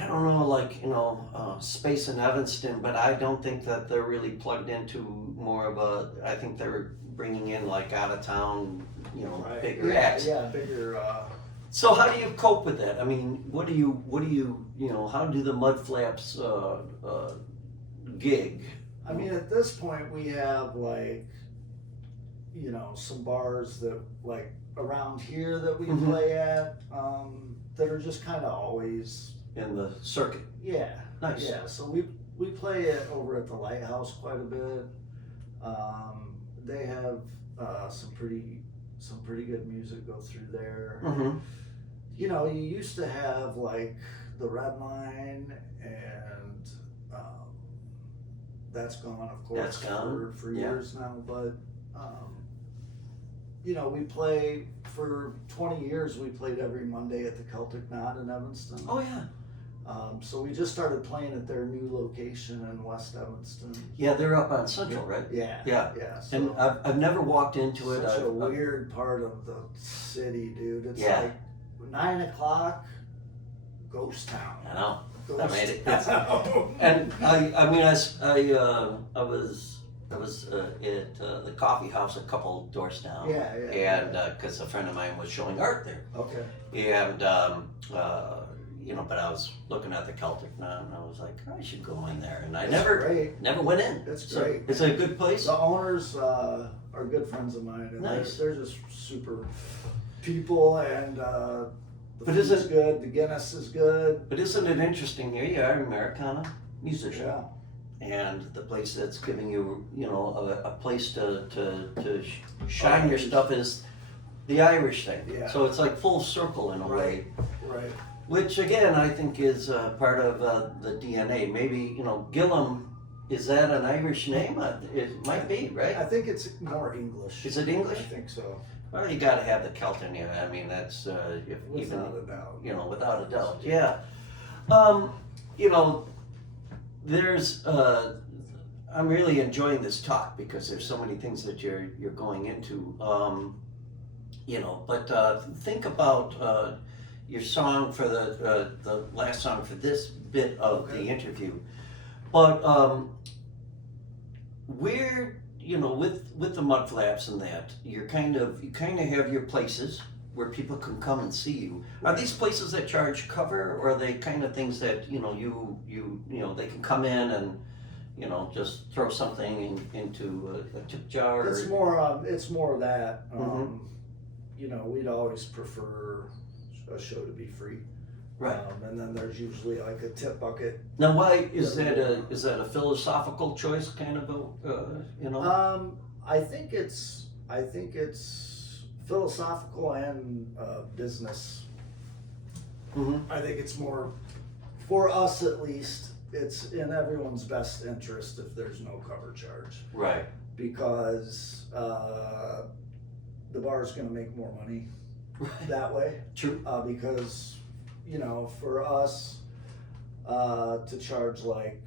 don't know, like, you know, Space in Evanston, but I don't think that they're really plugged into more of a. I think they're bringing in like out of town, you know, Right. bigger yeah, acts. Yeah, bigger. So how do you cope with that? I mean, what do you you know? How do the Mud Flaps gig? I mean, at this point, we have like, you know, some bars that like around here that we Mhm. play at that are just kind of always. In the circuit. Yeah. Nice. Yeah. So we play it over at the Lighthouse quite a bit. They have some pretty good music go through there. Mm-hmm. You know, you used to have like the Red Line, and that's gone, of course, That's gone, for yeah. years now. But you know, we play for 20 years. We played every Monday at the Celtic Knot in Evanston. Oh yeah. So we just started playing at their new location in West Evanston. Yeah, they're up on Central, right? Yeah. Yeah. Yeah. So And I've never walked into it. such a I've- weird part of the city, dude. It's Yeah. like 9 o'clock, ghost town. I know. Ghost I made it. town. And I mean, I was at the coffee house a couple doors down. Yeah, yeah. And because a friend of mine was showing art there, Okay. and you know, but I was looking at the Celtic Knot, and I was like, I should go in there, and I It's never great. went in. It's So, great. It's a good place. The owners are good friends of mine, and Nice. they're just super people, and the But food's isn't- good, the Guinness is good. But isn't it interesting? Here you are, an Americana musician. Yeah. And the place that's giving you, you know, a place to shine your stuff is the Irish thing. Yeah. So it's like full circle in a way, Right. which again I think is part of the DNA. Maybe, you know, GILLAM, is that an Irish name? It might be, I right? think it's more English. Is it English? I think so. Well, you got to have the Celt in you. I mean, that's if even Without a doubt. you know, without a doubt. Yeah. You know, there's I'm really enjoying this talk because there's so many things that you're going into. You know, but think about your song for the last song for this bit of the interview. But where, you know, with the Mud Flaps and that, you kind of have your places where people can come and see you. Are these places that charge cover, or are they kind of things that, you know, you know, they can come in and, you know, just throw something into a tip jar? It's more of that. Mhm. You know, we'd always prefer a show to be free. Right. And then there's usually like a tip bucket. Now, why is that a philosophical choice, kind of I think it's philosophical and business. Mm-hmm. I think it's more, for us at least, it's in everyone's best interest if there's no cover charge, Right. because the bar's going to make more money that way. True. Because, for us to charge like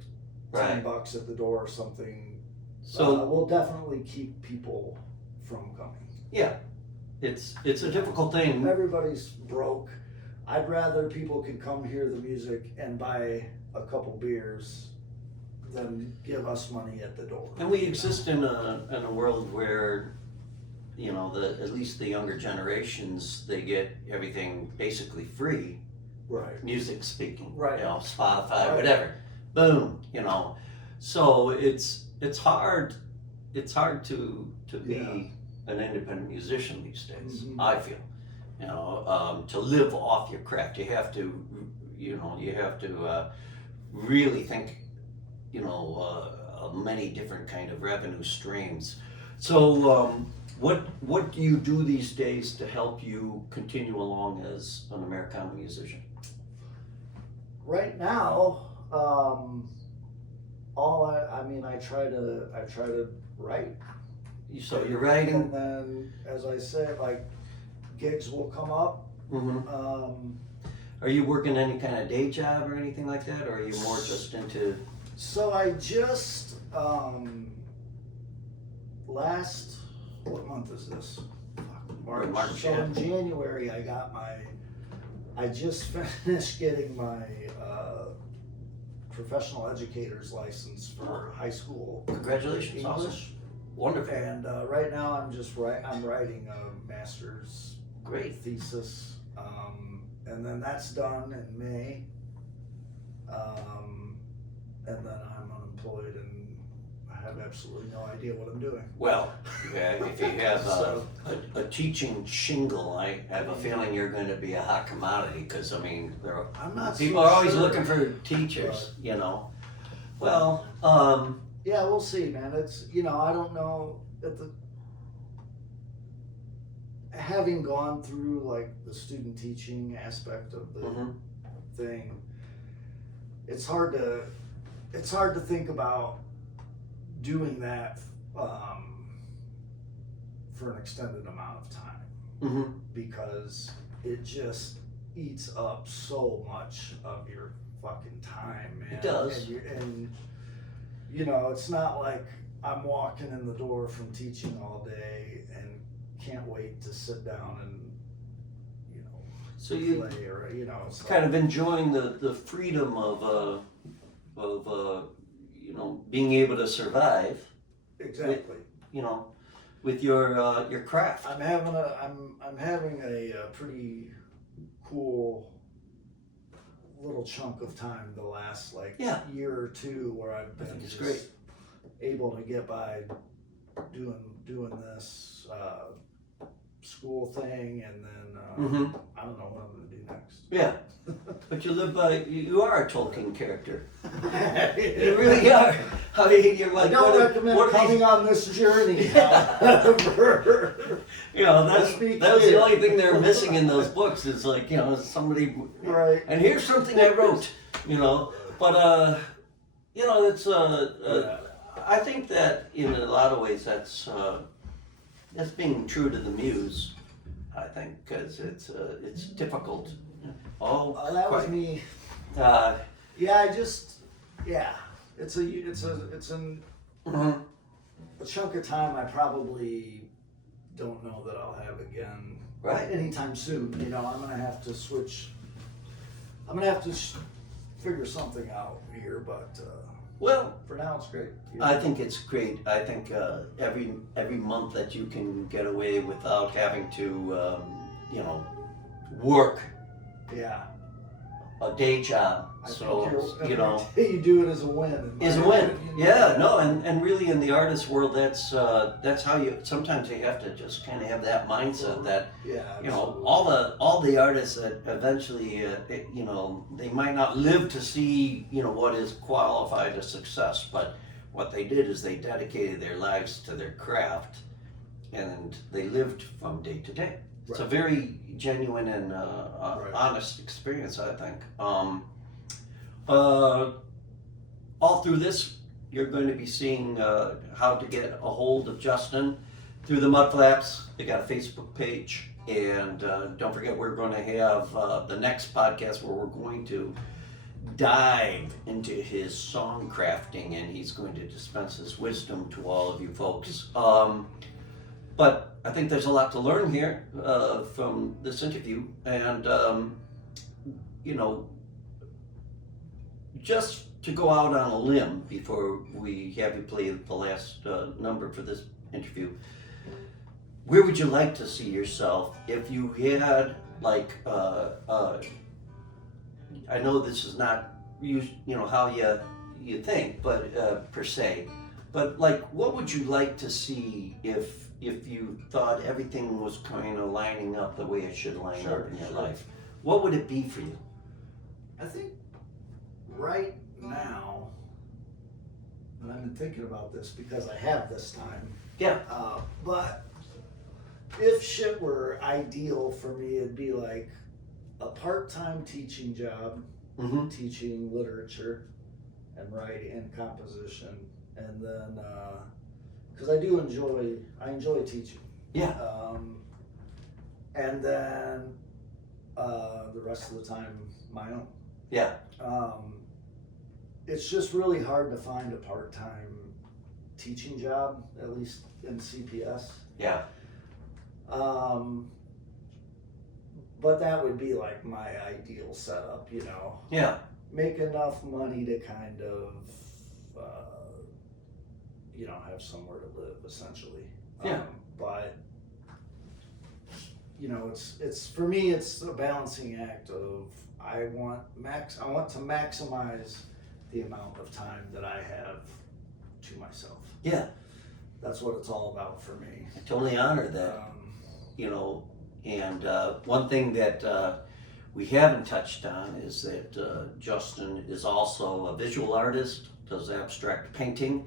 Right. $10 at the door or something, So we'll definitely keep people from coming. yeah, it's a difficult thing. Everybody's broke. I'd rather people could come hear the music and buy a couple beers than give us money at the door. And we exist in a world where, at least the younger generations, they get everything basically free, Right. music speaking, Right. Spotify, Right. whatever, boom, So it's hard to be Yeah. an independent musician these days. Mhm. I feel, to live off your craft, you have to, really think, of many different kind of revenue streams. So, what do you do these days to help you continue along as an Americana musician? Right now, I try to write. So you're writing. And then, as I said, like, gigs will come up. Mm-hmm. Are you working any kind of day job or anything like that, or are you more just into? So I just, what month is this? March. March, So yeah. in January, I just finished getting my professional educator's license for high school Congratulations, English. awesome, wonderful, And right now I'm writing a master's great. thesis, and then that's done in May, and then I'm unemployed and I have absolutely no idea what I'm doing. Well, if you have So- a teaching shingle, I have a feeling you're going to be a hot commodity, because I'm not people so are always sure. looking for teachers, Well, Yeah, we'll see, man. It's, I don't know, having gone through like the student teaching aspect of the mhm. thing, it's hard to think about doing that for an extended amount of time, Mm-hmm. because it just eats up so much of your fucking time, man. It does. And it's not like I'm walking in the door from teaching all day and can't wait to sit down and So you play, or so. kind of enjoying the freedom of being able to survive, Exactly. with your craft. I'm having a pretty cool little chunk of time the last Yeah. year or two where I've I been think it's just great. able to get by doing this school thing, and then Mhm. I don't know what I'm gonna do next. Yeah, but you live by, you are a Tolkien character. You really are. I mean, you're I like, don't recommend what are coming these- on this journey. That's Let's be that was the clear. only thing they're missing in those books, is like, somebody, Right. and here's something I wrote, but it's I think that in a lot of ways that's being true to the muse, I think, because it's difficult. Oh, That was quite. me. Uh, Yeah, it's mhm. a chunk of time I probably don't know that I'll have again Right. anytime soon. I'm gonna have to switch. I'm gonna have to figure something out here, but Well, for now it's great. I think it's great. I think every month that you can get away without having to, work, Yeah. a day job. I So, think you know, every day you do it as a win. in my is a win. opinion. Yeah, no, and really in the artist world, that's how you, sometimes you have to just kind of have that mindset that, Yeah, you know, absolutely. all the artists that eventually, you know, they might not live to see, you know, what is qualified as success, but what they did is they dedicated their lives to their craft, and they lived from day to day. It's a Right. very genuine and Right. honest experience, I think. Uh, all through this, you're going to be seeing how to get a hold of Justin through the Mudflaps. They got a Facebook page, and don't forget, we're going to have the next podcast where we're going to dive into his song crafting, and he's going to dispense his wisdom to all of you folks. But I think there's a lot to learn here from this interview, and you know, just to go out on a limb before we have you play the last number for this interview, where would you like to see yourself if you had, like, I know this is not you know how you think, but per se, but like, what would you like to see if you thought everything was kind of lining up the way it should line up in your life? What would it be for you? I think right now, and I've been thinking about this because I have this time, Yeah. but if shit were ideal for me, it'd be like a part-time teaching job, Mm-hmm. teaching literature and writing and composition, and then because I enjoy teaching. Yeah. And then the rest of the time my own. Yeah. It's just really hard to find a part-time teaching job, at least in CPS. Yeah. But that would be like my ideal setup, you know. Yeah. Make enough money to kind of, you know, have somewhere to live, essentially. Yeah. But, you know, it's for me, it's a balancing act of I want to maximize the amount of time that I have to myself. Yeah. That's what it's all about for me. I totally honor that. You know, and one thing that we haven't touched on is that Justin is also a visual artist, does abstract painting,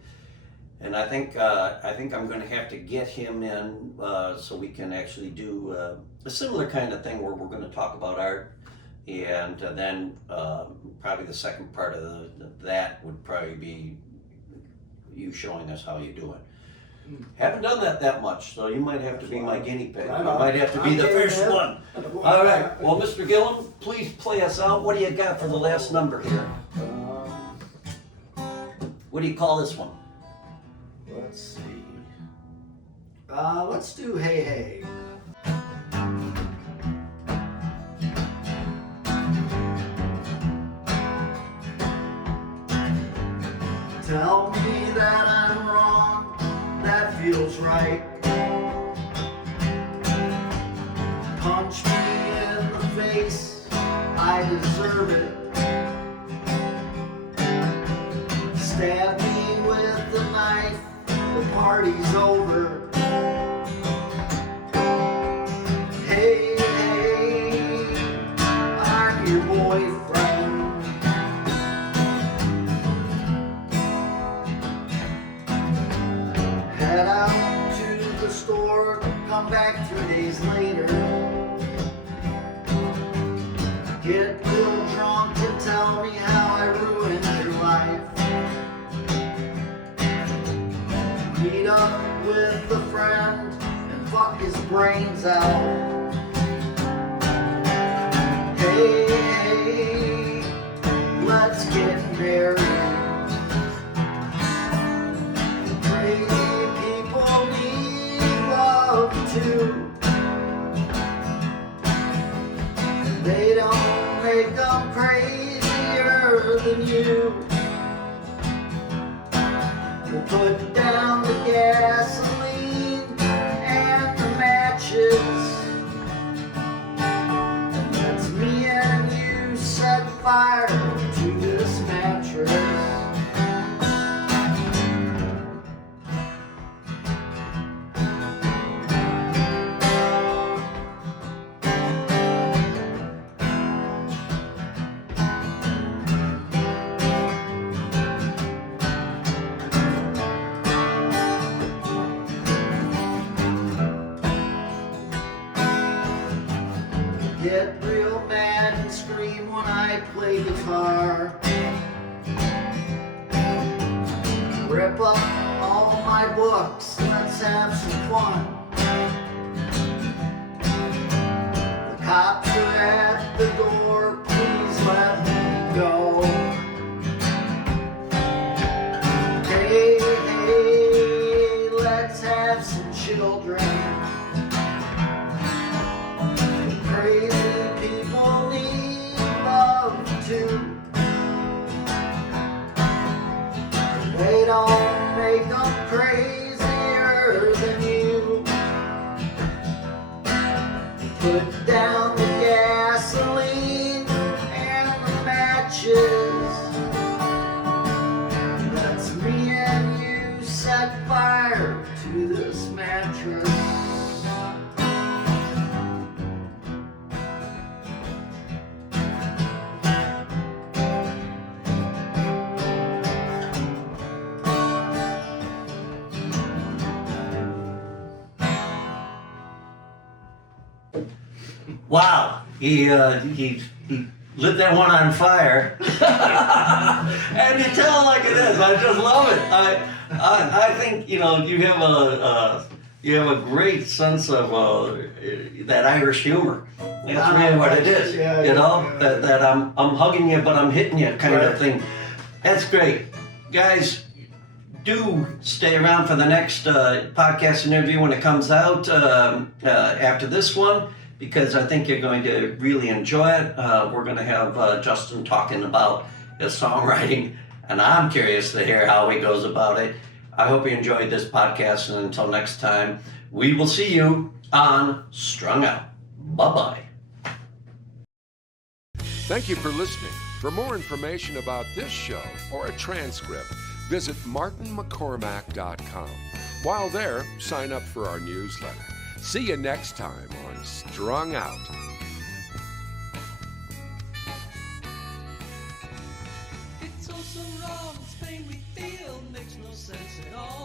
and I think I'm going to have to get him in so we can actually do a similar kind of thing where we're going to talk about art, and then probably the second part of that would probably be you showing us how you do it. Haven't done that much, so you might have to be my guinea pig. Right You on. might have to be the Okay, first man. one. All right. Well, Mr. Gillam, please play us out. What do you got for the last number here? What do you call this one? Let's see. Let's do Hey Hey. Tell me that I'm wrong, that feels right. Punch me in the face, I deserve it. Stab me with the knife, the party's over. Hey, hey, I'm your boyfriend. Head out to the store, come back 3 days later. Get real drunk and tell me how I ruined your life. Meet up with a friend and fuck his brains out. Hey, hey, let's get married. Crazy people need love too. They don't make them crazier than you. We'll put down the gasoline and the matches. And that's me and you set fire to this mattress. Get real mad and scream when I play guitar. Rip up all my books, let's have some fun. The cops are at the door, please let me go. Hey, hey, let's have some children. Crazy people need love too. They don't make them crazier than you. Put down the gasoline and the matches. Let's me and you set fire to this mattress. Wow, he lit that one on fire, and you tell it like it is. I just love it. I think you have a great sense of that Irish humor. That's really what it is. Yeah, that I'm hugging you, but I'm hitting you kind of thing. That's great, guys. Do stay around for the next podcast interview when it comes out after this one, because I think you're going to really enjoy it. We're going to have Justin talking about his songwriting, and I'm curious to hear how he goes about it. I hope you enjoyed this podcast, and until next time, we will see you on Strung Out. Bye-bye. Thank you for listening. For more information about this show or a transcript, visit martinmccormack.com. While there, sign up for our newsletter. See you next time on Strung Out. It's all so wrong, this pain we feel makes no sense at all.